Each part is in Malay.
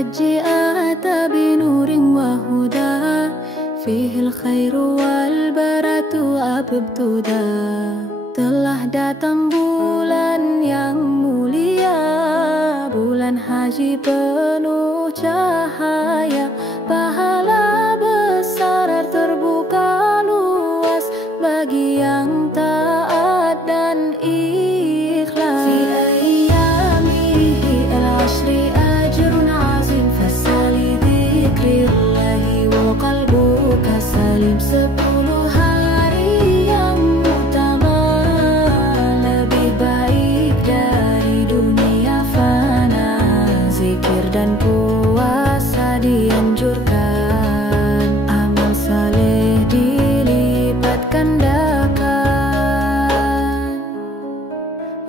الحج أتى بنور وهدى فيه الخير والبركة ababtuda. Telah datang bulan yang mulia, bulan haji penuh cahaya, pahala besar terbuka luas bagi yang taat dan ikhlas. Fi ayyamihi al-ashri ajrun azim, fasali dzikrillahi wa qalbuka salim. 10 hari yang utama, lebih baik dari dunia fana. Zikir dan puasa dianjurkan, amal saleh dilipat gandakan.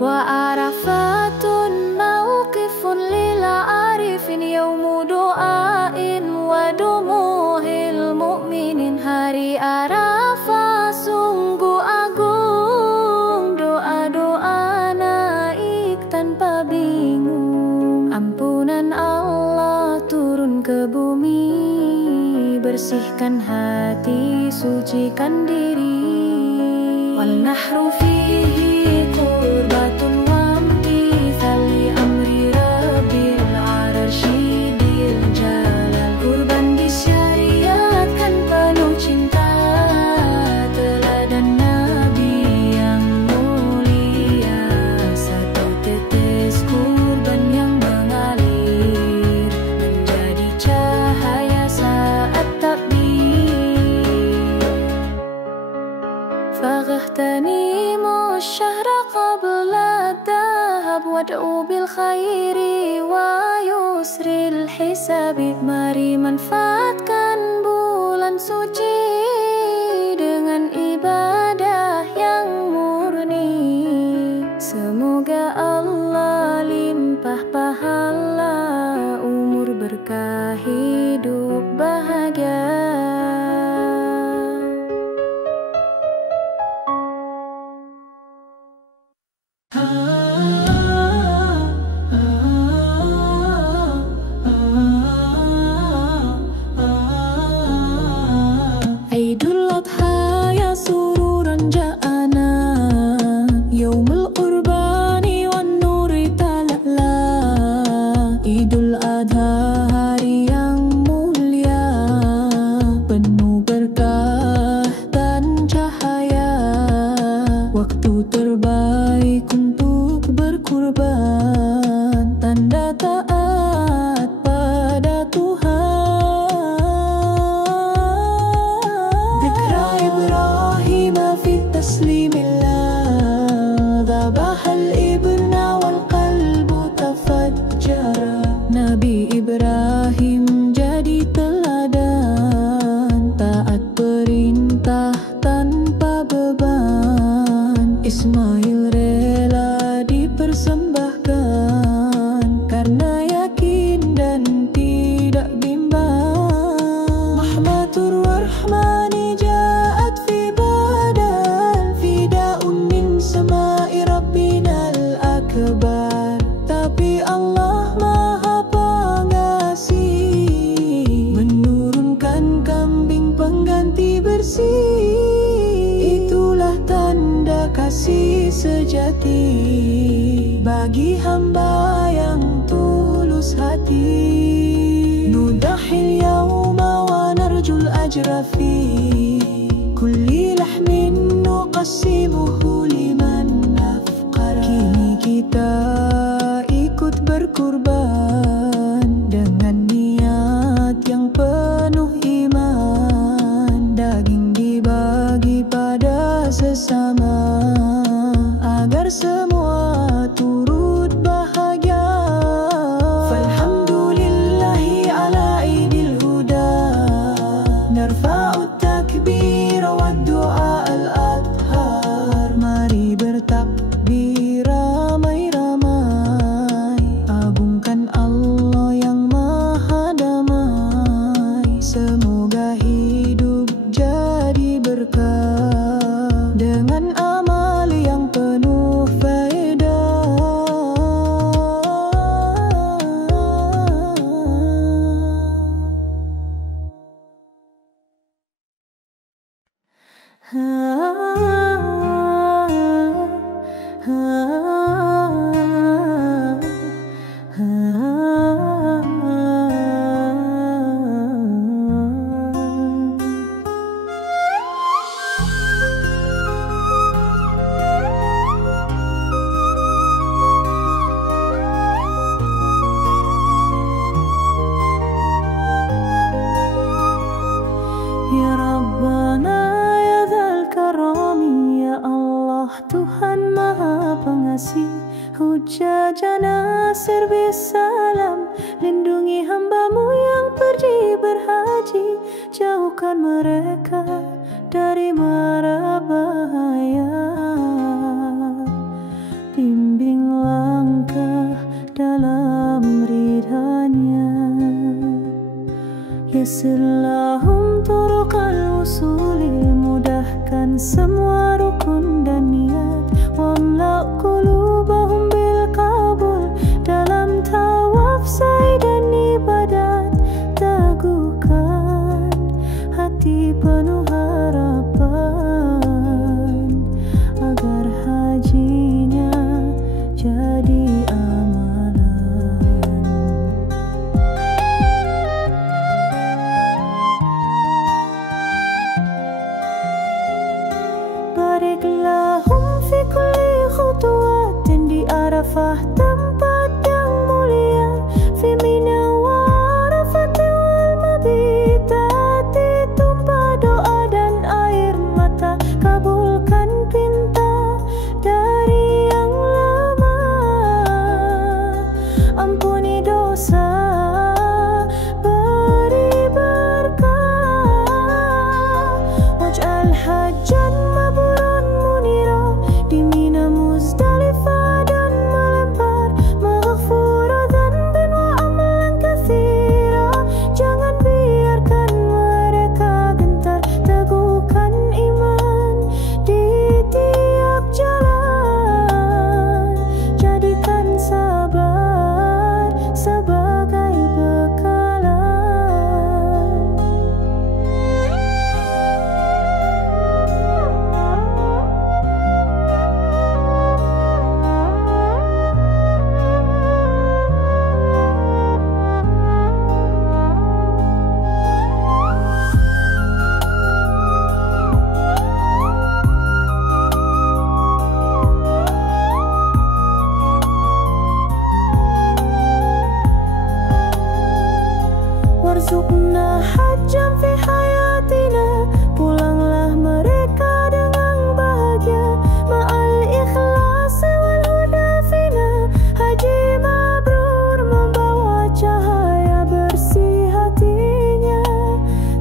Wa arafatun mauqifun lil arifin, yaumu du'ain wa dumuhil mu'minin. Hari Arafah sungguh agung, doa-doa naik tanpa bingung. Ampunan Allah turun ke bumi, bersihkan hati, sucikan diri. Wal nahru fihi qurbatun wa imtithal li amri rabbil arsyidil jalal. Kurban disyariatkan penuh cinta, teladan Nabi yang mulia. 1 tetes kurban yang mengalir, menjadi cahaya saat takbir. Faghtanimu syahra qabla dhahab, wad'u bil khairi wa yusril hisabi. Mari manfaatkan bulan suci dengan ibadah yang murni. Semoga Allah limpah pahala, umur berkah, hidup bahagia. Aidul Adha ya sururan ja'ana, yaumul qurbani wan nuri talala. Idul Adha hari yang mulia, penuh berkah dan cahaya. Waktu terbaik untuk berkurban, tanda taat pada Tuhan. Dzikra Ibrahim fi taslimillah, dhabahal ibna wal qalbu tafajjara. Nabi Ibrahim jadi teladan, taat perintah tanpa beban. Ismail rela dipersembahkan karena yakin dan tidak bimbang. Mahmatur warahmani ja'at fi badan, fida'un min sama'i rabbinal akbar. Tapi Allah maha pengasih, menurunkan kambing pengganti bersih. Itulah tanda kasih sejati bagi hamba yang tulus hati. Nudahil yawma wa narjul ajra fi kulli lahmin nuqassimuhu liman afqara. Kini kita ikut berkurban dengan niat yang penuh iman. Daging dibagi pada sesama agar semua turut bahagia. Falhamdulillahi ala idil huda, narfa'ut takbir wa du'a al-adhar. Mari bertakbir ramai-ramai, agungkan Allah yang maha damai. Semoga hidup jadi berkah dengan amal yang penuh faedah. ngasih. Hujajah Nasir bisalam, lindungi hamba-Mu yang pergi berhaji. Jauhkan mereka dari mara bahaya. Bimbing langkah dalam ridhanya. Yassir lahum turuqal usuli, mudahkan semua rukun dan niat. Wamla' qulubahum bil qabul, dalam tawaf, sa'i dan ibadat. Teguhkan hati penuh harapan, agar hajinya jadi amalan. Bariklahum fi kulli khutuwatin, di Arafah tempat yang mulia. Fi Mina wa Arafati wal mabitati, tumpah doa dan air mata. Kabulkan pinta dari yang lama, ampuni dosa, beri berkah. Waj'al hajjan mabrurun munira, di Mina Muzdalifah dan melempar. Maghfura dhanbin wa amalan katsira, jangan biarkan mereka gentar. Teguhkan iman di tiap jalan, jadikan sabar sebagai bekalan. Warzuqna hajjam fi hayatina, pulanglah mereka dengan bahagia. Ma'al ikhlasi wal huda fina, haji mabrur membawa cahaya. Bersih hatinya,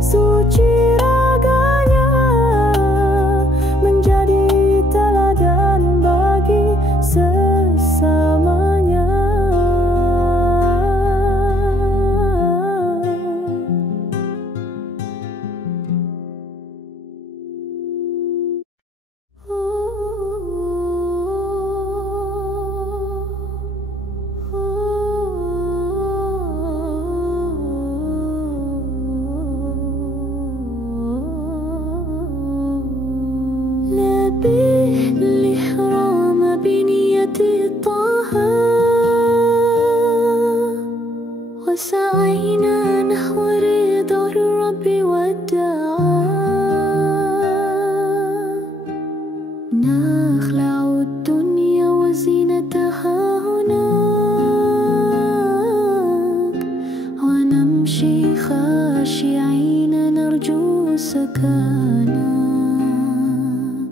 suci raganya, menjadi teladan bagi sesamanya. لبيه الإحرام بنية طه، وسعينا نحو رضا الرب والدعاء. نخلع الدنيا وزينتها هناك، ونمشي خاشعين نرجو سكانا.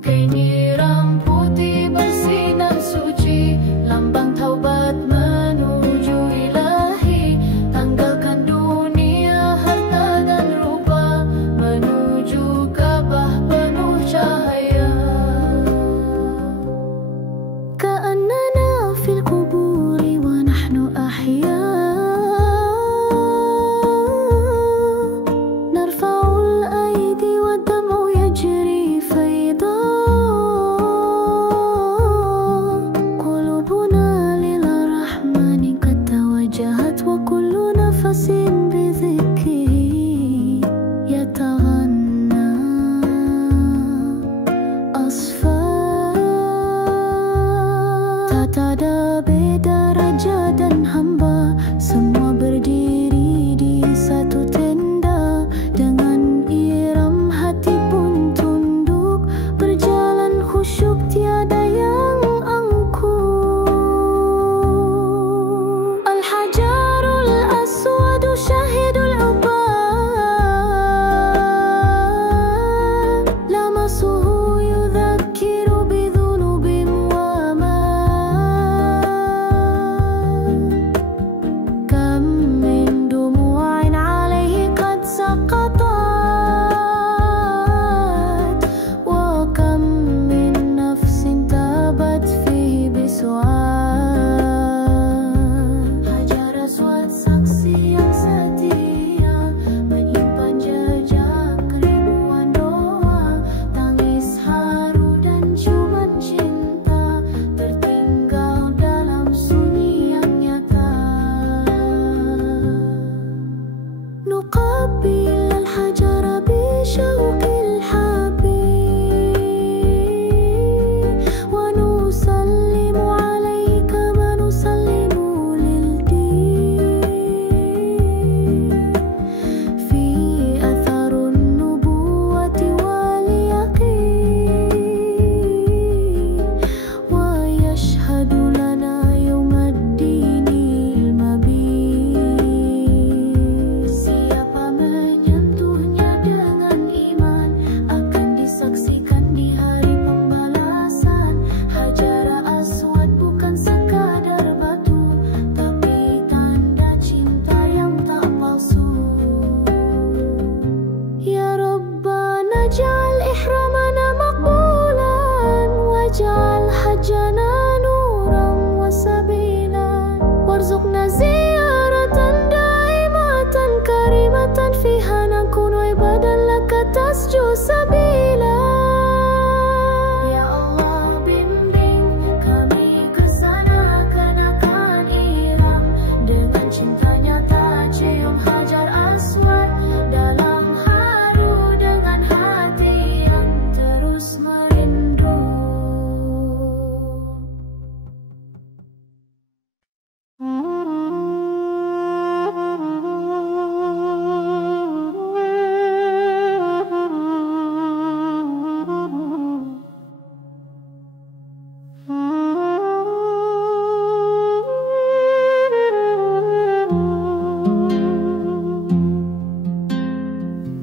Kaini ramputi bersinar suci, lambang taubat menuju ilahi. Tanggalkan dunia, harta dan rupa, menuju Ka'bah penuh cahaya. Ka'annana fil quburi wa nahnu ahya, narfa'ul aidi wa dam'u yajri fayda. Qulubuna lil rahmani qad tawajahat, wa kullu nafasin bi dhikrihi yataghanna. Asfa فيها نكون عبادا لك تسجو سبيلا. Ya Allah, bimbing kami ke sana ke negeri Iram, dengan cintanya tak cium Hajar Aswad, dalam haru dengan hati yang terus merindu.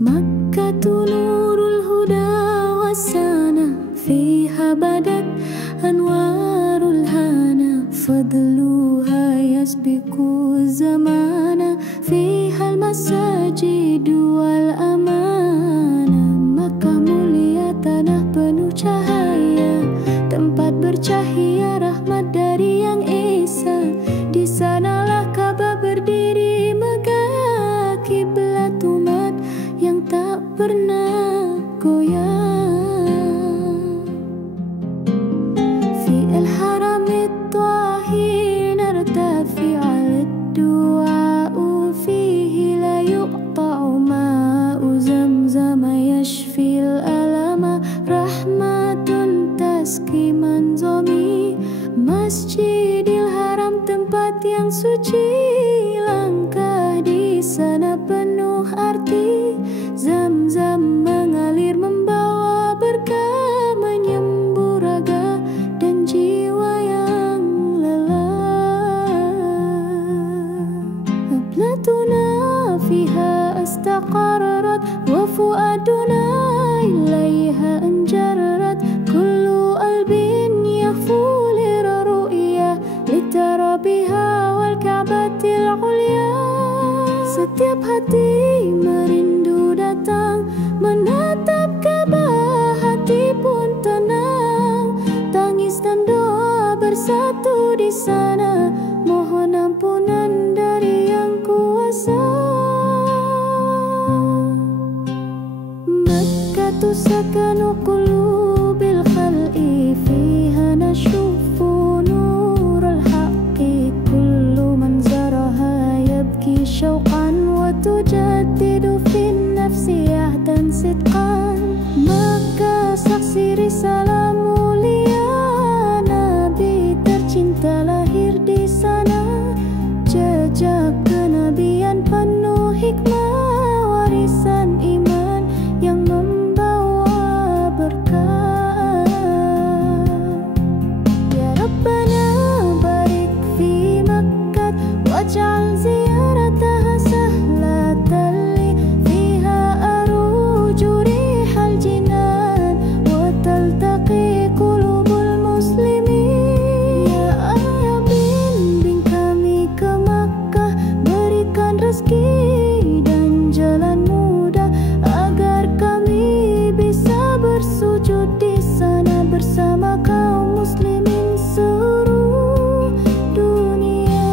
مكة نور الهدى والسنة، فيها بدت أنوار الهنا، فضلها يسبق الزمان، فيها المساجد والأمانة. Makkah mulia, tanah penuh cahaya, tempat bercahaya rahmat dari Yang Esa. Di sanalah Ka'bah berdiri megah, kiblat umat yang tak pernah goyah. Fi al-haram at-tahir nartafi al-du'a'u, fihi la yuqta'u ma'u zamzam yashfi al-alama, rahmatun taski manzami. Masjidil Haram tempat yang suci, langkah di sana penuh arti. Zam-zam mengalir membawa berkah, menyembuh raga dan jiwa yang lelah. Ablatuna fiha astaqarrat, wa fuaduna ilaiha anjarrat, kullu albin yaghfu lirru'yah, litara biha wal ka'batil ulya. Setiap hati merindu datang, menatap Ka'bah hati pun tenang. Tangis dan doa bersatu di sana, mohon ampunan dari Yang Kuasa. Makkah sakanu qulubil khalqi, fiha nashufu nurul haqqi, kullu man zaraha yabki syauqan, wa tujaddidu fin nafsi ahdan sidqan. Maka saksi risalah mulia, Nabi tercinta lahir di sana. Jejak kenabian penuh hikmah, warisan iman yang membawa berkah. Ya Rabbana barik fi Makkah, waj'al ziyarataha sahlatan li, fiha aruju rihal jinan, wa taltaqi qulubul muslimin. Ya Allah, bimbing kami ke Makkah, berikan rezeki dan jalan mudah, agar kami bisa bersujud di sana bersama kaum muslimin seluruh dunia.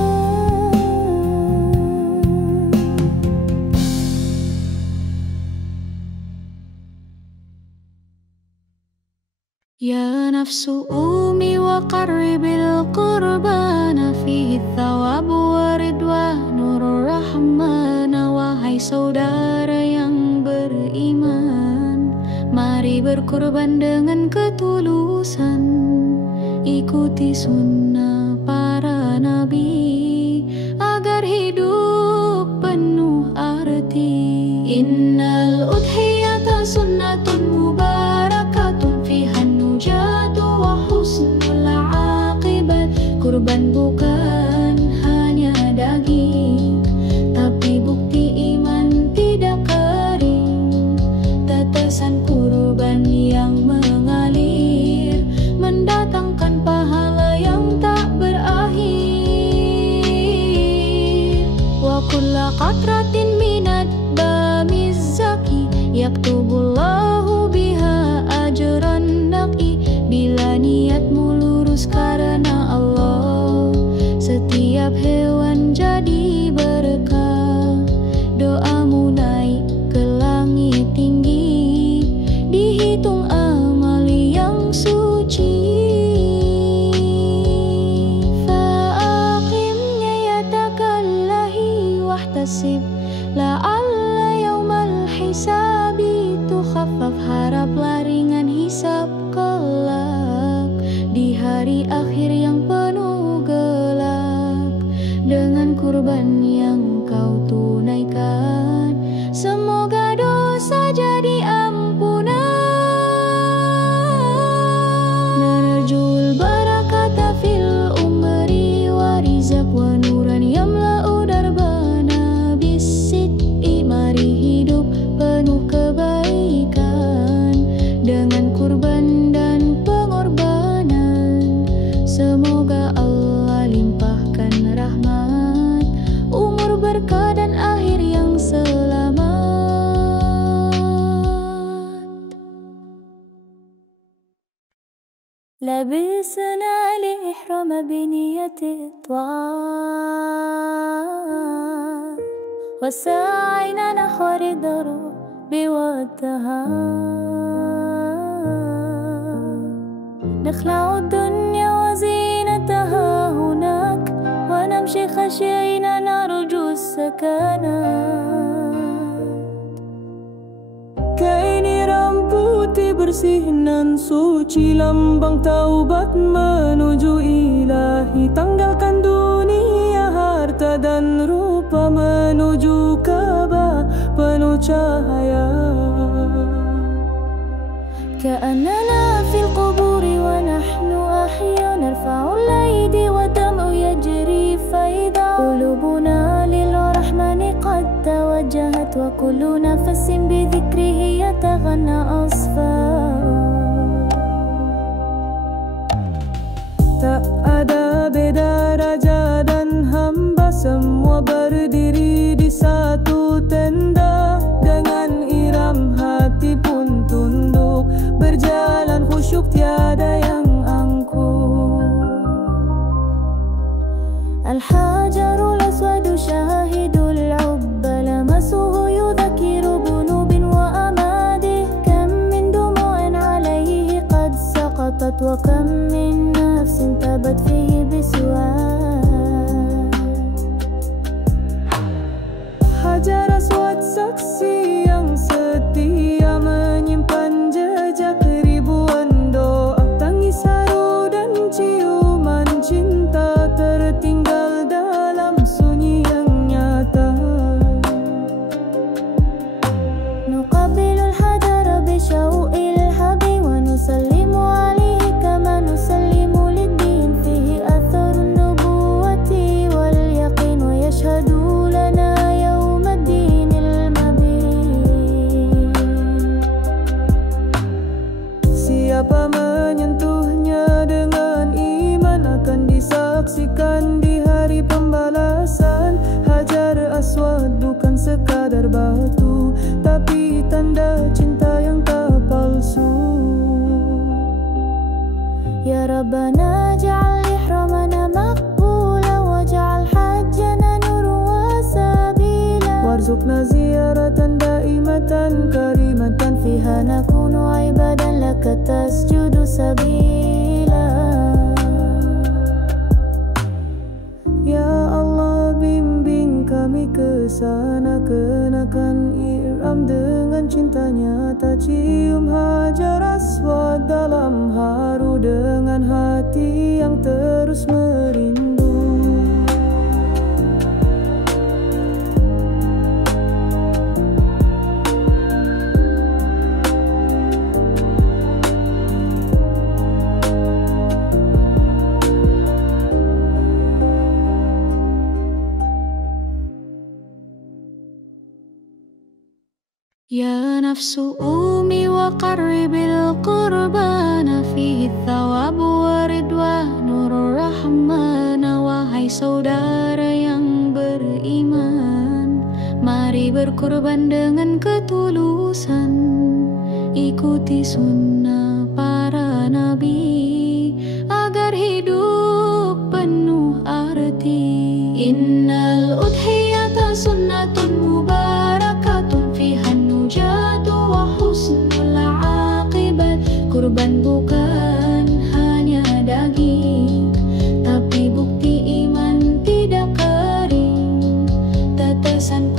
Ya nafsu umi wa qarribil qurbana, fihi thawabu wa ridwanur rahman. Wahai saudara yang beriman, mari berkorban dengan ketulusan, ikuti sunnah para nabi, agar hidup penuh arti. Innal udhiyata sunnatun mubarakatun, fiha nujatu wa husnul aqibat. Kurban bukan hanya daging, tapi bukti iman tidak kering. Tetesan kurban yang mengalir, mendatangkan pahala yang tak berakhir. Wa kulla qatratin minad bamiz zaki, yaktubullahu biha ajran naqi. Bila niatmu lurus karena Allah, setiap hewan jadi berkah. Doamu naik nasib. La'alla yaumal hisabi tukhaffaf, haraplah ringan hisab kelak di hari akhir yang penuh gelap. Dengan kurban yang kau tunaikan, semoga dosa jadi ampunan. Narjul barakata fil umri wa rizaq wa nuran yamla'u darbana bisidqi. Mari hidup penuh kebaikan dengan kurban dan pengorbanan. Semoga Allah limpahkan rahmat, umur berkah dan akhir yang selamat. لبسنا الإحرام بنية الطاعة وسعينا نحو الدرب والتهاب. نخلع الدنيا وزينتها هناك ونمشي خاشعين نرجو السكنات. Kain hitam putih bersih nan suci, lambang taubat menuju ilahi. Tanggalkan dunia, harta dan rupa, menuju Ka'bah penuh cahaya. كأننا في القبور ونحن أحياء نرفع الأيدي والدمع يجري فيضا. قلوبنا للرحمن قد توجهت وكل نفس بذكره يتغنى أصفا. Tak ada beda raja dan hamba, semua berdiri di satu tenda. Dengan iram hati pun tunduk, berjalan khusyuk tiada yang angkuh. Al-hajarul aswadu syahidul ubba, lamasuhu yudhakiru bunubin wa amadih. Kam min dumu'in alaihi qad saqatat wa kam min nafsin tabat fihi bisu'ad. Hajar aswad saksi yang setia, menyimpan jejak ribuan doa. Tangis haru dan ciuman cinta tertinggal dalam sunyi yang nyata. Nuqabilul hadara bisyau'il habi wa nusallimu alaihi kama nusallimu lid-din. Fihi atharun nubuwati wal yaqin wa yashhadu lana yawmaddinil mabin. Siapa menyentuhnya dengan iman akan disaksikan di hari pembalasan. Hajar aswad bukan sekadar batu, tapi tanda cinta yang tak palsu. Ya Rabbana ja'al ihramana maqbula waj'al hajjana nurun wa sabila. Warzuqna ziyaratan daimatan karimatan, fiha nakunu ibadan laka tasjudu sabila. Ya Allah, bimbing kami ke sana, kenakan ihram dengan cintanya. Tak cium hajar aswad dalam haru, dengan hati yang terus merindu. Ya nafsu umi wa qarribil qurbana, fihi thawabu wa ridwanur rahmana. Wahai saudara yang beriman, mari berkorban dengan ketulusan. Ikuti sunnah para nabi agar hidup penuh arti. Innal udhiyata sunnatun mubarakatun, fiha nujatu wa husnul aqibat. Kurban bukan hanya daging, tapi bukti iman tidak kering. Tetesan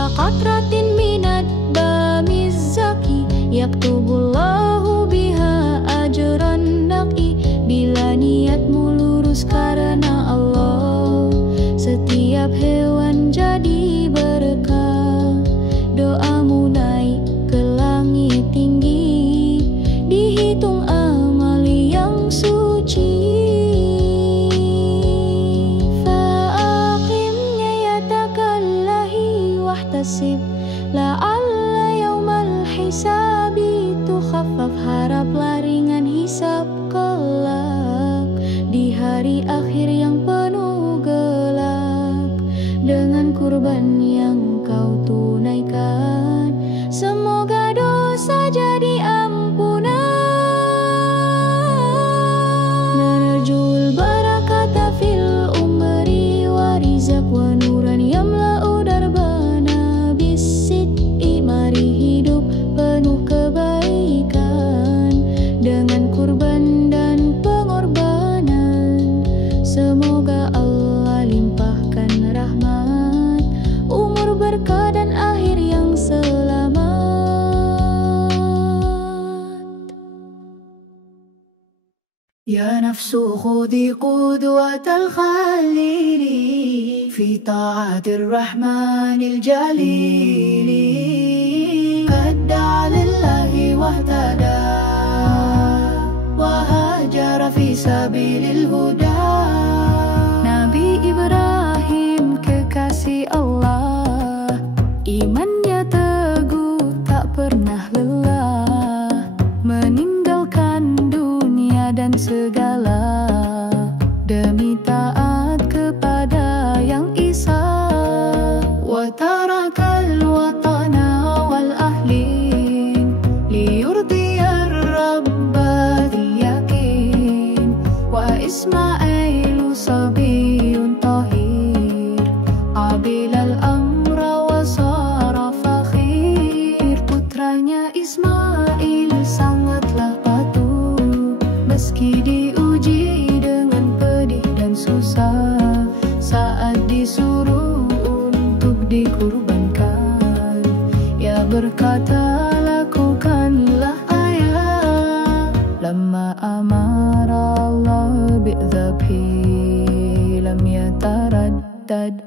kaqatratin minad bamiz zaki yaktubullahu biha ajran naqi. Bila niatmu lurus karena Allah, setiap hewan jadi berkah. Doamu naik ke langit tinggi, dihitung amal yang suci. Fa'aqimnya yatakallahi wahtasib la'alla yawmal hisabi tukhaffaf. Haraplah ringan hisab kelak di hari akhir yang penuh gelap. Dengan kurban yang kau tunaikan, semoga dosa jadi ampunan. Narjul barakata fil umri warizak wa nuran yamla'u darbana bisid'i. Mari hidup penuh kebaikan dengan kurban dan pengorbanan. Semoga Allah limpahkan rahmat, umur berkah dan akhir yang selamat. يا نفس خذي قدوة الخليل في طاعة الرحمن الجليل. فادعى لله واهتدى وهاجر في سبيل الهدى. Nabi Ibrahim kekasih Allah, imannya teguh tak pernah lelah, meninggalkan dunia dan segala demi taat kepada Yang Esa. Wa tarakal watana wal ahlin liyurdiyar rabbatil yakin. Wa Ismailu sabiyun tahir abilal amra wa sara fakhir. Putranya Ismail sangatlah patuh, meski diuji dengan pedih dan susah. Saat disuruh untuk dikurbankan, ia berkata lakukanlah ayah. Lama amara Allah bi'dhabhi lam yataraddad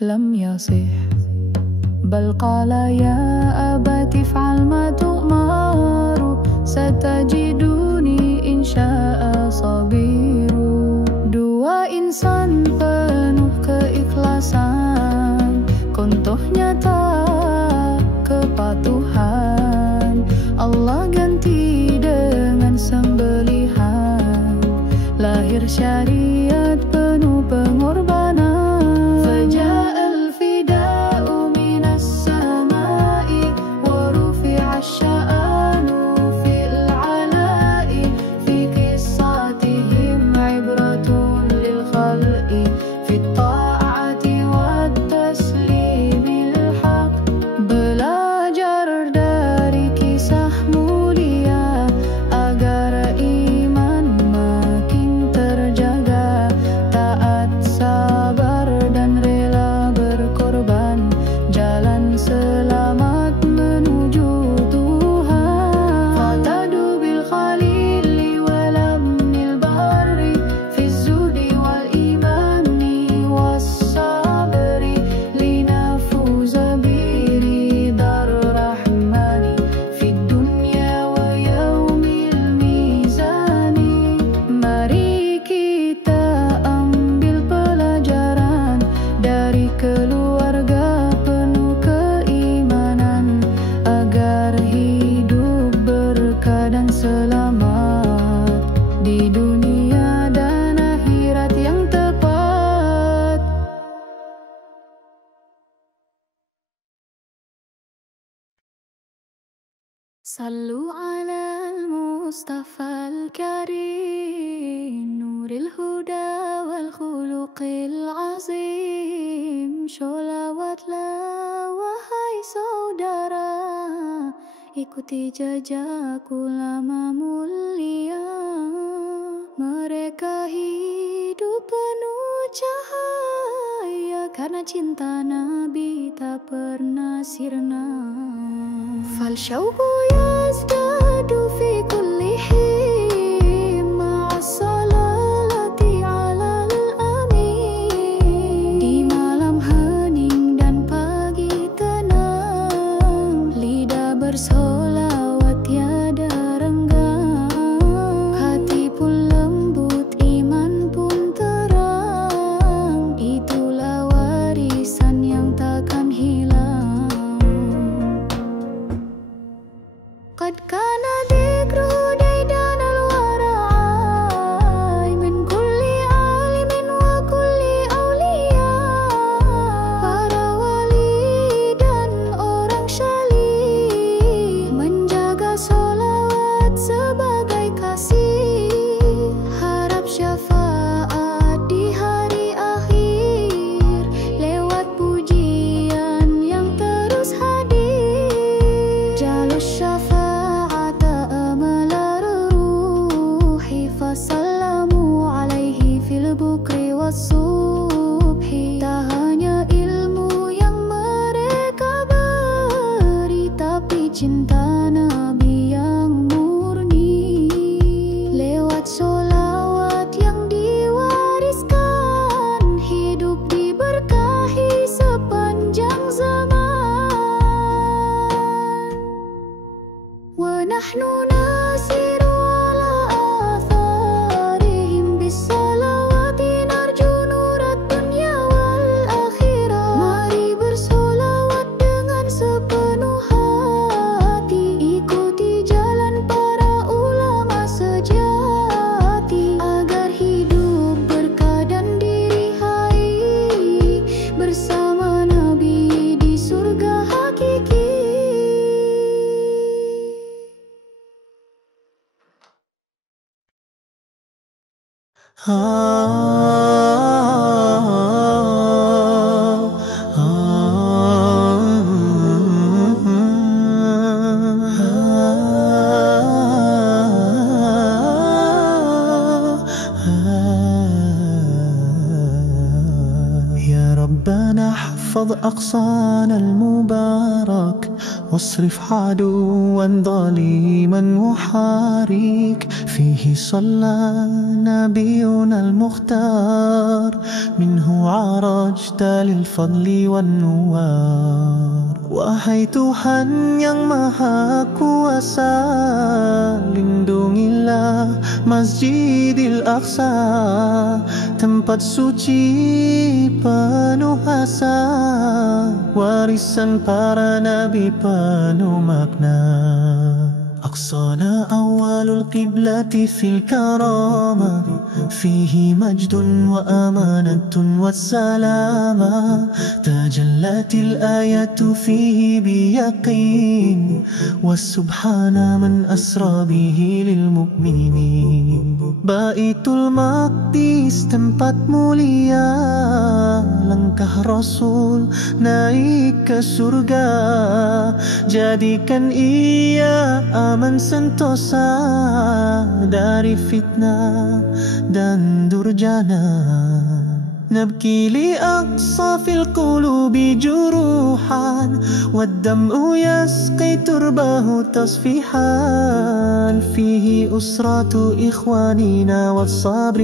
lam yasih, bal qala ya abati fa'al ma tu'maru satajiduni insya'a sabiru. Dua insan penuh keikhlasan, contoh nyata kepatuhan. Allah ganti dengan sembelihan, lahir syariat penuh pengorbanan. Faja'al fida'u minas sama'i wa rufi'a sya'anu fil 'ala'i. Fi qissatihim ibratun lil khalqi fit ta'ati wat taslimil haq. Belajar dari kisah mulia agar iman makin terjaga, taat, sabar dan rela berkorban, jalan selamat menuju Tuhan. Fatadu bil khalili wal amnil barri fi zuhdi wal imani was sabri linafuza biridar rahmani fi dunya wa yaumil mizani. Mari kita ambil pelajaran dari keluarga penuh keimanan, agar hidup berkah dan selamat di dunia dan akhirat yang tepat. Sallu ala al-Mustafa al-Karim, nuril huda wal khuluqil azim. Sholawatlah wahai saudara, ikuti jejak ulama mulia. Mereka hidup penuh cahaya karena cinta Nabi tak pernah sirna. Fal syauqu yazdadu fi kulli hin ma'a salati ala al-amin. Di malam hening dan pagi tenang, lidah bersolawat tiada renggang. Hati pun lembut, iman pun terang. Itulah warisan yang takkan hilang. Qad kana dzikru daidan al-wara'i min kulli alimin wa kulli awliya. Para wali dan orang syalih menjaga solawat sebagai kasih. Harap syafaat di hari akhir lewat pujian yang terus hadir. Jalus syafa'ata amala ruhi fasallamu alaihi fil bukri wassubhi. Tak hanya ilmu yang mereka beri, tapi cinta Nabi yang murni. Lewat solawat yang diwariskan, hidup diberkahi sepanjang zaman. Wa nahnu nasiru ala atharihim bisalawati narju nurat dunya wal akhirah. Mari bersolawat dengan sepenuh hati, ikuti jalan para ulama sejati, agar hidup berkah dan diri hai bersama Nabi di surga hakiki. يا ربنا احفظ أقصانا المبارك واصرف عدوا ظليما محارك. فيه صلى نبينا المختار، منه عرجت للفضل والنوار. Wahai Tuhan yang Maha Kuasa, lindungilah Masjidil Aqsa, tempat suci penuh asa, warisan para nabi penuh makna. أقصانا أول القبلة في الكرامة، فيه مجد وأمانة والسلامة. تجلت الآية فيه بيقين، والسبحان من أسرى به للمؤمنين. Baitul Maqdis tempat mulia, langkah Rasul naik ke surga. Jadikan ia aman sentosa dari fitnah dan durjana. نبكي لأقصى في القلوب جروحا، والدمع يسقي تربه تصفيحا. فيه أسرة إخواننا والصبر،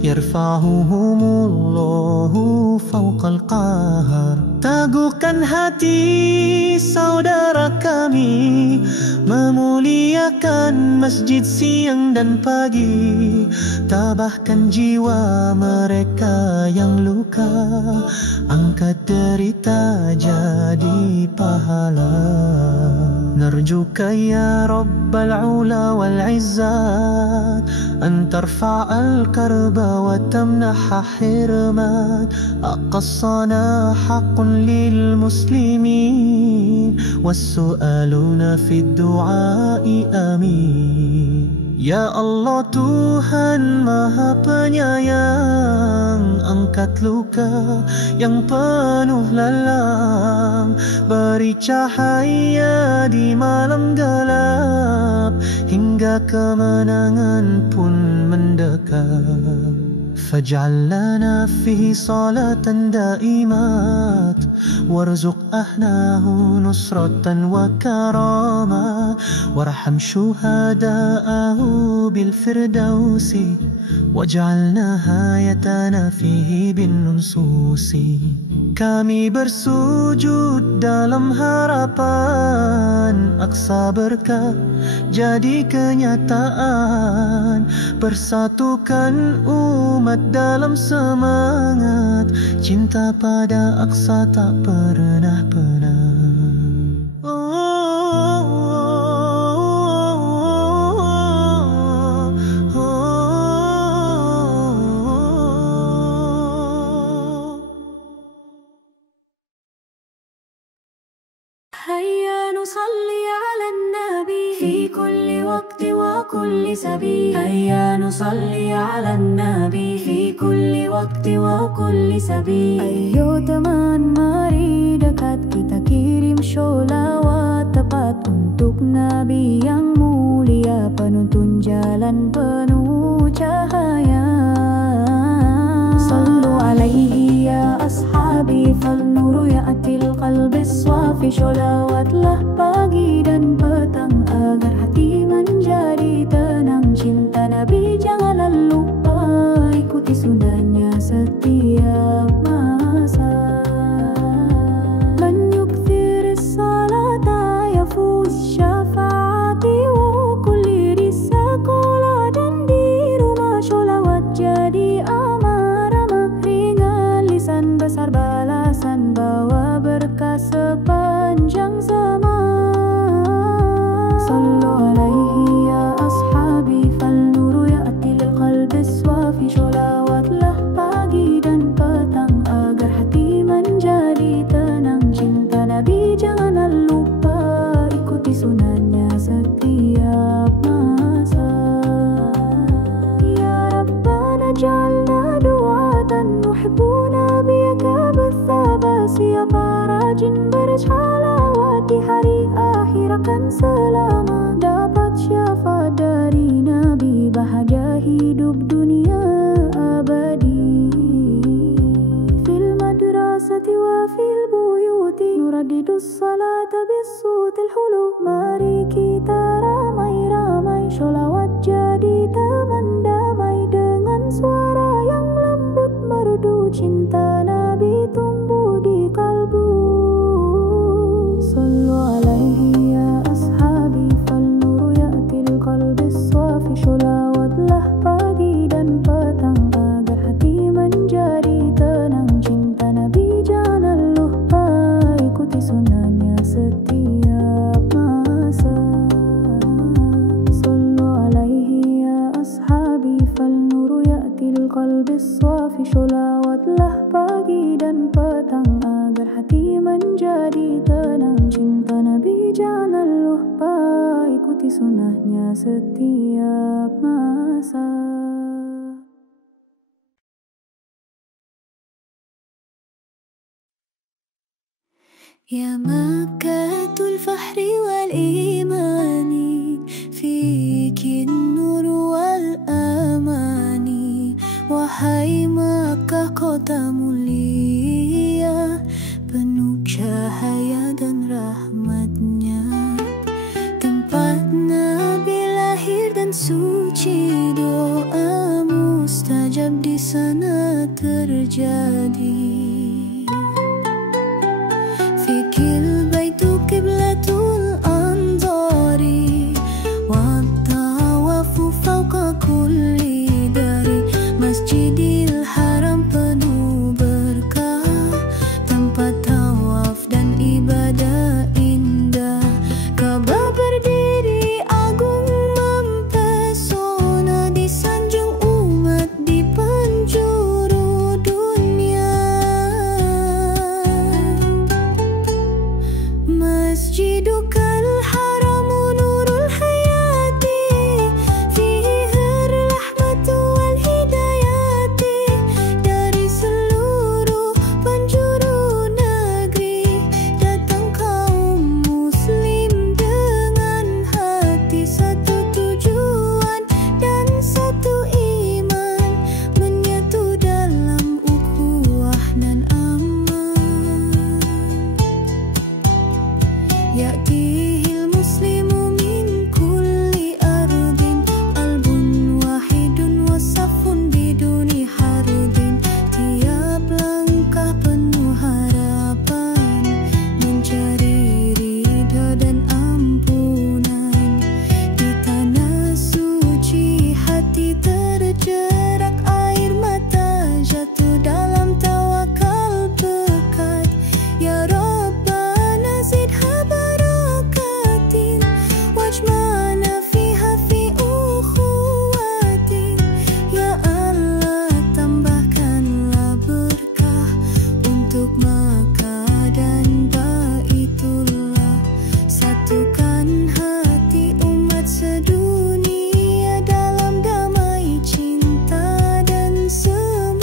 يرفعهم الله فوق القهر. Teguhkan hati saudara kami, memuliakan masjid siang dan pagi. Tabahkan jiwa mereka yang luka, angkat derita jadi pahala. Narjuka ya Rabbal ula wal izzat, an tarfa'al karba wa tamnaha hirmat. Aqassana haqqun lil muslimin, wassu'aluna fid du'ai amin. Ya Allah Tuhan Maha Penyayang, angkat luka yang penuh lalang. Beri cahaya di malam gelap, hingga kemenangan pun mendekat. فاجعل لنا فيه صلاة دائمات وارزق أهله نصرة وكرامة وارحم شهداءه بالفردوس واجعل نهايتنا فيه بالنصوص. Kami bersujud dalam harapan Aqsa berkah jadi kenyataan, persatukan umat dalam semangat, cinta pada Aqsa tak pernah punah. هيا نصلي على النبي في كل وقت وكل سبيل. هيا نصلي على النبي في كل وقت وكل سبيل. Ayo teman, mari dekat kita kirim sholawat tepat untuk Nabi yang mulia, penuntun jalan penuh cahaya. Sallu alaihi ya ashabi fal nuru ya'til qalbi swafi. Sholawatlah pagi dan petang agar hati menjadi tenang. Cinta Nabi janganlah lupa, ikuti sunnahnya setiap masa. Man yukthir salata yafuz syafaati wa kulli risakola. Dan di rumah sholawat jadi amar-amar, ringan lisan besar balasan, bawa berkah sepanjang zaman. Sallu alaihi ya ashabi fal nuru ya'til qalbi swafi. Sholawatlah pagi dan petang agar hati menjadi tenang. Cinta Nabi janganlah lupa, ikuti sunnahnya setiap masa. Ya Rabbana ja'alna du'atan nuhibbuna biyaka bithabas. Siapa rajin bersalawat di hari akhir akan selamat, dapat syafaat dari Nabi, bahagia hidup dunia abadi. Fil madrasati wa fil buyuti nuraddidu salata bisutil hulu. Mari kita ramai-ramai sholawat jadi teman damai, dengan suara yang lembut merdu cinta Nabi tumbuh di kalbu. Sallu alaihi ya ashabi fal nuru ya'til qalbi swafi. Sholawatlah pagi dan petang agar hati menjadi tenang. Cinta Nabi janganlah lupa, ikuti sunnahnya setiap masa. Sallu alaihi ya ashabi fal nuru ya'til qalbi swafi. Sholawatlah pagi dan petang agar hati menjadi tenang. Cinta Nabi janganlah lupa, ikuti sunnahnya setiap masa. يا مكة الفحر والإيمان فيك النور والأمان. Wahai Makkah kota mulia, penuh cahaya dan rahmatnya, tempat Nabi lahir dan suci, doa mustajab di sana terjadi. Fikil baitu qiblatul anzari, wa tawafu fawqa kulli dari. Masjidil Haram penuh berkah, tempat tawaf dan ibadah indah. Ka'bah berdiri agung mempesona, disanjung umat di penjuru dunia. Masjidukal haramu nurul hayati, fihi rahmatu wal hidayati. Dari seluruh penjuru negeri datang kaum muslim dengan hati satu tujuan dan satu iman, menyatu يأتيه المسلم من كل أرض قلب واحد وصف بدون حرب tiap langkah penuh harapan mencari ridha dan ampunan di tanah suci hati terjerak air mata jatuh dalam tawakal pekat ya Rabbana zidha barakatin wajma'na fiha fi ukhuwatin ya Allah tambahkanlah berkah untuk Makkah dan Baitullah satukan hati umat sedunia dalam damai cinta dan semangat.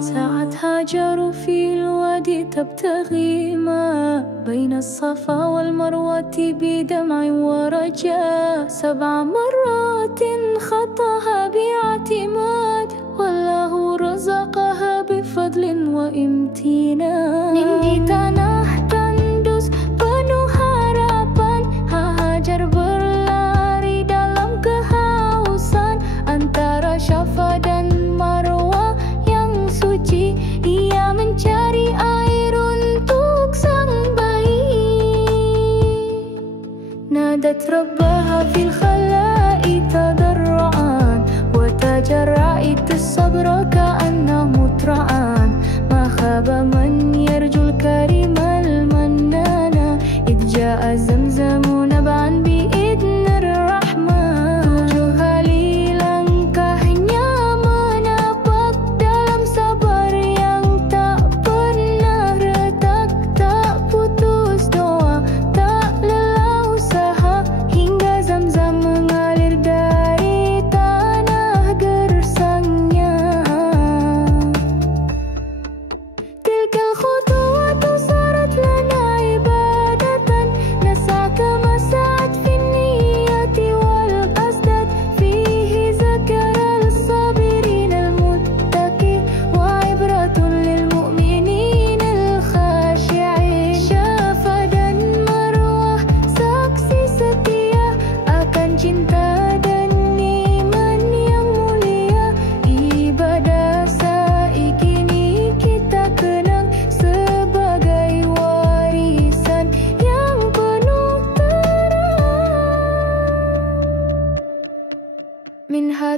ساعة هاجروا في الوادي تبتغي ما بين الصفا والمروة بدمع ورجاء 7 مرات خطاها باعتماد والله رزقها بفضل وامتنان di tanah tandus penuh harapan Hajar berlari dalam kehausan antara Syafa dan Marwah yang suci ia mencari air untuk sang bayi nadat rabbaha fil khala'i tadarru'an wa tajarra'it as-sabra ka'anna mutra'an ma khaba man yarjul karimal mannana id ja'a zamzamu nab'an bi'idnir rahman 7 kali langkahnya menapak dalam sabar yang tak pernah retak tak putus doa tak lelah usaha hingga Zamzam mengalir dari tanah gersangnya tilkal khutuwatu sarat lana ibadatan nasaka masa'at fin niyati wal qasdat fihi zakaral sabirin al muttaqi wa ibratun lil mu'minin al khashi'in Syafa dan Marwah saksi setia akan cinta dan iman yang mulia ibadah sa'i kini kita kenang sebagai warisan yang penuh terang minha